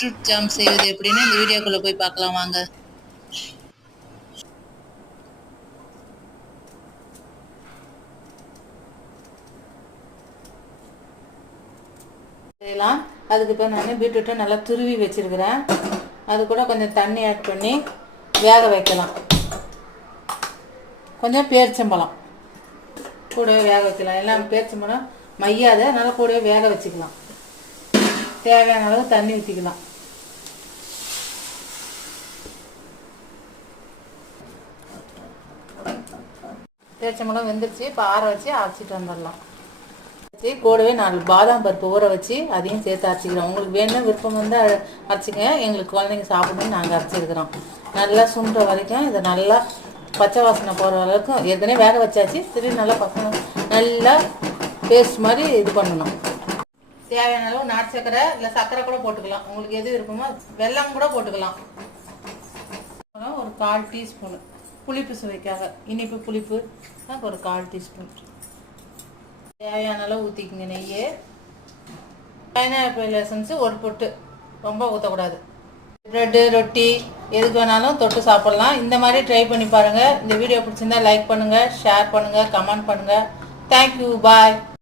Beetroot jam செய்வது எப்படின்னு இந்த வீடியோக்குள்ள போய் பார்க்கலாம் வாங்க. செய்யலாம். அதுக்கு இப்போ நான் பீட்ரூட்டை நல்லா துருவி வச்சிருக்கிறேன். அது கூட கொஞ்சம் தண்ணி ஆட் பண்ணி வேக வைக்கலாம். கொஞ்சம் பேரிச்சம்பழம் கூடவே வேக வைக்கலாம். எல்லாம் பேரிச்சம்பழம் மையாத நல்லா கூடவே வேக வச்சுக்கலாம். தேவையான அளவு தண்ணி ஊற்றிக்கலாம். பேரிச்சம்பழம் வெந்துருச்சு. இப்போ ஆற வச்சு அரைச்சிட்டு வந்துடலாம். கூடவே 4 பாதாம் பருப்பு ஊற வச்சு அதையும் சேர்த்து அரைச்சிக்கிறோம். உங்களுக்கு வேணும் விருப்பம் வந்து அரைச்சிங்க. எங்களுக்கு குழந்தைங்க சாப்பிடணும்னு நாங்கள் அரைச்சிருக்கிறோம். நல்லா சுண்டுற வரைக்கும் இதை நல்லா பச்சை வாசனை போகிற அளவுக்கு ஏற்கனவே வேக வச்சாச்சு. திரும்பி நல்லா நல்லா பேஸ்ட் மாதிரி இது பண்ணணும். தேவையான அளவு நாட்டு சர்க்கரை இல்லை சர்க்கரை கூட போட்டுக்கலாம். உங்களுக்கு எது விருப்பமோ வெல்லம் கூட போட்டுக்கலாம். ஒரு 1/4 டீஸ்பூனு புளிப்பு சுவைக்காக, இனிப்பு புளிப்பு ஒரு 1/4 டீஸ்பூன் தேவையான அளவு ஊற்றிக்குங்க. நெய், பைனாப்பிள் எசன்ஸ் ஒரு பொட்டு, ரொம்ப ஊற்றக்கூடாது. ப்ரெட்டு ரொட்டி எதுக்கு வேணாலும் தொட்டு சாப்பிட்லாம். இந்த மாதிரி ட்ரை பண்ணி பாருங்கள். இந்த வீடியோ பிடிச்சிருந்தா லைக் பண்ணுங்கள், ஷேர் பண்ணுங்கள், கமெண்ட் பண்ணுங்கள். தேங்க்யூ, பாய்.